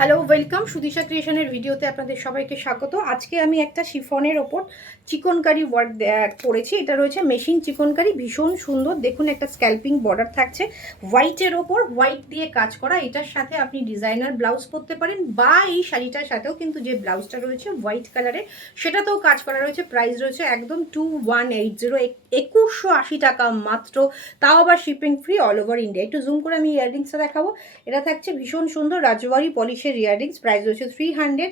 Hello, welcome সুদিশা ক্রিয়েশনের ভিডিওতে আপনাদের সবাইকে স্বাগত। আজকে আমি একটা শিফনের ওপর চিকনকারি ওয়ার্ক করেছি। এটা রয়েছে মেশিন চিকনকারি, ভীষণ সুন্দর। দেখুন, একটা স্ক্যাল্পিং বর্ডার থাকছে হোয়াইটের ওপর, হোয়াইট দিয়ে কাজ করা। এটার সাথে আপনি ডিজাইনার ব্লাউজ পরতে পারেন, বা এই শাড়িটার সাথেও কিন্তু যে ব্লাউজটা রয়েছে হোয়াইট কালারের সেটাতেও কাজ করা রয়েছে। প্রাইস রয়েছে একদম 2180, 2180 টাকা মাত্র, তাও আবার shipping free all over India. একটু জুম করে আমি ইয়াররিংসটা দেখাবো। এটা থাকছে ভীষণ সুন্দর রাজওয়ারি পলিশের ইয়াররিংস, প্রাইস রয়েছে 300।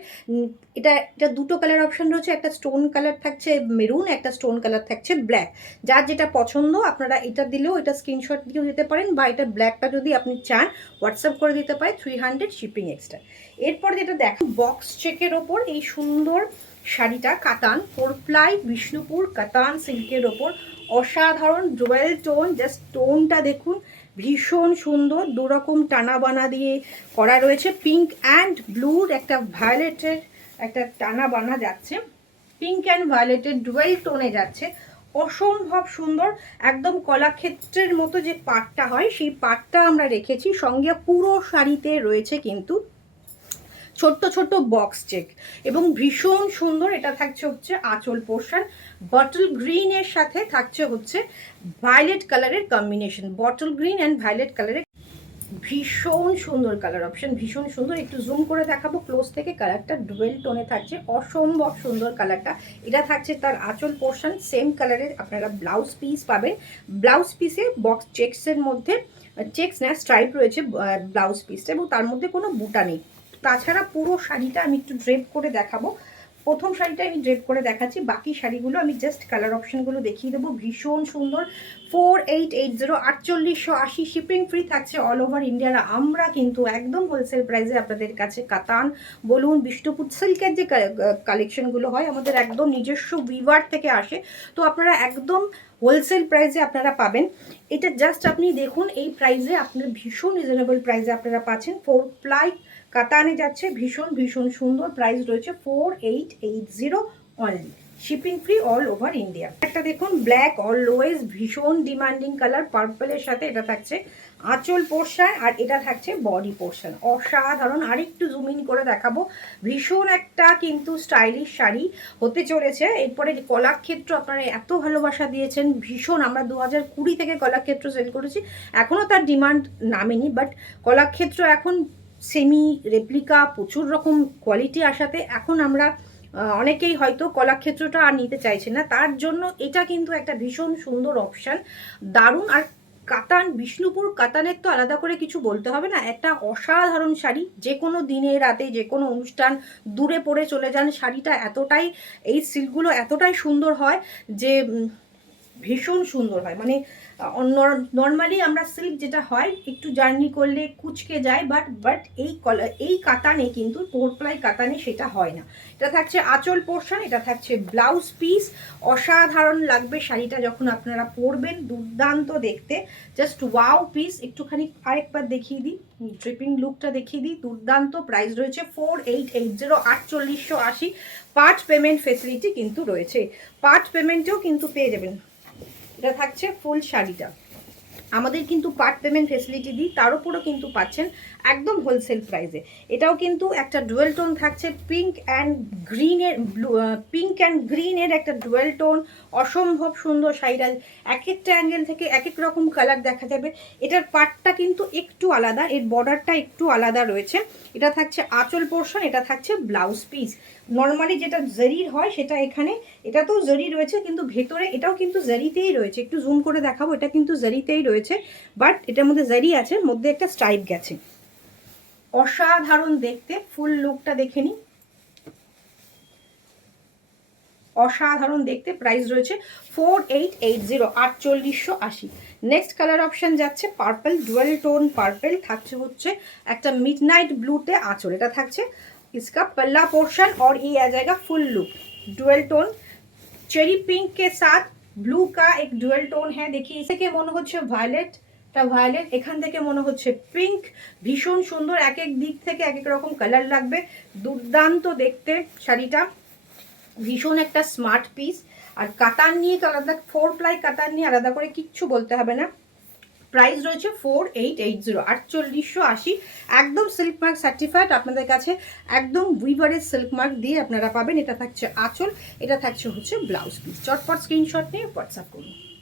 এটা এটা দুটো কালার অপশন রয়েছে, একটা স্টোন কালার থাকছে মেরুন, একটা স্টোন কালার থাকছে ব্ল্যাক। যার যেটা পছন্দ আপনারা এটা দিলেও এটা স্ক্রিনশট দিয়েও দিতে পারেন, বা এটা ব্ল্যাকটা যদি আপনি চান হোয়াটসঅ্যাপ করে দিতে পারেন, 300 শিপিং এক্সট্রা। এরপর যেটা দেখেন বক্স চেকের ওপর এই সুন্দর শাড়িটা, কাতান 4 প্লাই বিষ্ণুপুর কাতান সিল্কের ওপর, অসাধারণ ডুয়েল টোন। জাস্ট টোনটা দেখুন, ভীষণ সুন্দর। দুরকম টানা বানা দিয়ে করা রয়েছে, পিঙ্ক অ্যান্ড ব্লুর একটা ভায়োলেটের একটা টানা বানা যাচ্ছে, পিঙ্ক অ্যান্ড ভায়োলেটের ডুয়েল টোনে যাচ্ছে, অসম্ভব সুন্দর। একদম কলাক্ষেত্রের মতো যে পাটটা হয় সেই পাটটা আমরা রেখেছি। সঙ্গে পুরো শাড়িতে রয়েছে কিন্তু ছোট্ট ছোট্ট বক্স চেক, এবং ভীষণ সুন্দর। এটা থাকছে হচ্ছে আঁচল পোর্শন, বটল গ্রিনের সাথে থাকছে হচ্ছে ভায়োলেট কালারের combination, bottle green and violet কালারের ভীষণ সুন্দর কালার অপশন, ভীষণ সুন্দর। একটু জুম করে দেখাবো ক্লোজ থেকে। কালারটা ডুয়েল টোনে থাকছে, অসম্ভব সুন্দর কালারটা। এটা থাকছে তার আঁচল পোর্শন, সেম কালারের আপনারা ব্লাউজ পিস পাবেন। ব্লাউজ পিসে বক্স চেক্সের মধ্যে, চেক্স না স্ট্রাইপ রয়েছে ব্লাউজ পিসটা, এবং তার মধ্যে কোনো বুটা নেই। তাছাড়া পুরো শাড়িটা আমি একটু ড্রেপ করে দেখাবো। প্রথম শাড়িটা আমি ড্রেপ করে দেখাচ্ছি, বাকি শাড়িগুলো আমি জাস্ট কালার অপশনগুলো দেখিয়ে দেবো। ভীষণ সুন্দর, 4880, 4880 শিপিং ফ্রি থাকছে অল ওভার ইন্ডিয়ার। আমরা কিন্তু একদম হোলসেল প্রাইসে আপনাদের কাছে কাতান বলুন, বিষ্ণুপুর সিল্কের যে কালেকশনগুলো হয় আমাদের একদম নিজস্ব উইভার থেকে আসে, তো আপনারা একদম হোলসেল প্রাইসে আপনারা পাবেন। এটা জাস্ট আপনি দেখুন, এই প্রাইসে আপনার ভীষণ রিজনেবল প্রাইসে আপনারা পাচ্ছেন। 4 প্লাই কাতানে যাচ্ছে, ভীষণ ভীষণ সুন্দর। প্রাইস রয়েছে 4880 only, shipping free all over India. একটা দেখুন ব্ল্যাক অলওয়েজ ভীষণ ডিমান্ডিং কালার, পার্পলের সাথে এটা থাকছে আঁচল পোর্শন, আর এটা থাকছে বডি পোর্শন। অসাধারণ। আরেকটু জুম ইন করে দেখাবো। ভীষণ একটা কিন্তু স্টাইলিশ শাড়ি হতে চলেছে। এরপরে কলাক্ষেত্র আপনারা এত ভালোবাসা দিয়েছেন, ভীষণ। আমরা 2020 থেকে কলাক্ষেত্র সেল করেছি, এখনও তার ডিমান্ড নামেনি, বাট কলাক্ষেত্র এখন সেমি রেপ্লিকা প্রচুর রকম কোয়ালিটি আসাতে এখন আমরা অনেকেই হয়তো কলাক্ষেত্রটা আর নিতে চাইছে না, তার জন্য এটা কিন্তু একটা ভীষণ সুন্দর অপশান, দারুণ। আর কাতান, বিষ্ণুপুর কাতানের তো আলাদা করে কিছু বলতে হবে না, একটা অসাধারণ শাড়ি। যে কোনো দিনে রাতে যে কোনো অনুষ্ঠান, দূরে পড়ে চলে যান, শাড়িটা এতটাই, এই সিল্কগুলো এতটাই সুন্দর হয় যে ভীষণ সুন্দর হয়। মানে নর্মালি আমরা সিল্ক যেটা হয় একটু জার্নি করলে কুচকে যায়, বাট এই কাতানে কিন্তু 4 প্লাই কাতানে সেটা হয় না। এটা থাকছে আঁচল পোর্শন, এটা থাকছে ব্লাউজ পিস। অসাধারণ লাগবে শাড়িটা যখন আপনারা পরবেন, দুর্দান্ত দেখতে, জাস্ট ওয়াও পিস। একটুখানি আরেকবার দেখিয়ে দিই, ড্রিপিং লুকটা দেখিয়ে দিই, দুর্দান্ত। প্রাইস রয়েছে 4880, 4880। পার্ট পেমেন্ট ফেসিলিটি কিন্তু রয়েছে, পার্ট পেমেন্টেও কিন্তু পেয়ে যাবেন। এটা থাকছে ফুল শাড়িটা, আমাদের কিন্তু পার্ট পেমেন্ট ফেসিলিটি দিই, তার উপরও কিন্তু পাচ্ছেন একদম হোলসেল প্রাইসে। এটাও কিন্তু একটা ডুয়েল টোন থাকছে, পিঙ্ক অ্যান্ড গ্রিনের, পিঙ্ক অ্যান্ড গ্রিনের একটা ডুয়েল টোন। অসম্ভব সুন্দর শাড়িটা, এক একটা অ্যাঙ্গেল থেকে এক এক রকম কালার দেখা যাবে। এটার পার্টটা কিন্তু একটু আলাদা, এর বর্ডারটা একটু আলাদা রয়েছে। এটা থাকছে আঁচল পোর্শন, এটা থাকছে ব্লাউজ পিস। নর্মালি যেটা জরির হয় সেটা এখানে, এটাতেও জরি রয়েছে, কিন্তু ভেতরে এটাও কিন্তু জরিতেই রয়েছে। একটু জুম করে দেখাবো, এটা কিন্তু জরিতেই রয়েছে, বাট এটার মধ্যে জরি আছে, মধ্যে একটা স্ট্রাইপ গেছে। অসাধারণ দেখতে, ফুল লুকটা দেখে নিই, অসাধারণ দেখতে। প্রাইস রয়েছে 4880, 4880। নেক্সট কালার অপশন যাচ্ছে পার্পল, ডুয়েল টোন পার্পল, থাকছে হচ্ছে একটা মিডনাইট ব্লুতে আঁচল। এটা থাকছে इसका पल्ला पोर्शन, और ये आ जाएगा full look dual tone. Cherry pink के साथ ब्लू का एक डुअल टोन है, देखिए इसे के মনে হচ্ছে ভায়োলেট, ভায়োলেট এখান থেকে মনে হচ্ছে পিঙ্ক। ভীষণ সুন্দর, এক এক দিক থেকে এক এক রকম কালার লাগবে, দুর্দান্ত দেখতে শাড়িটা। ভীষণ একটা স্মার্ট পিস। আর কাতান নিয়ে তো আলাদা, 4 প্লাই কাতান নিয়ে আলাদা করে কিচ্ছু বলতে হবে না, প্রাইস রয়েছে 4880, 4880, একদম সিল্ক মার্ক সার্টিফাইড। আপনাদের কাছে একদম উইভারের সিল্ক মার্ক দিয়ে আপনারা পাবেন। এটা থাকছে আঁচল, এটা থাকছে হচ্ছে ব্লাউজ পিস। চটপট স্ক্রিনশট নিয়ে হোয়াটসঅ্যাপ করুন।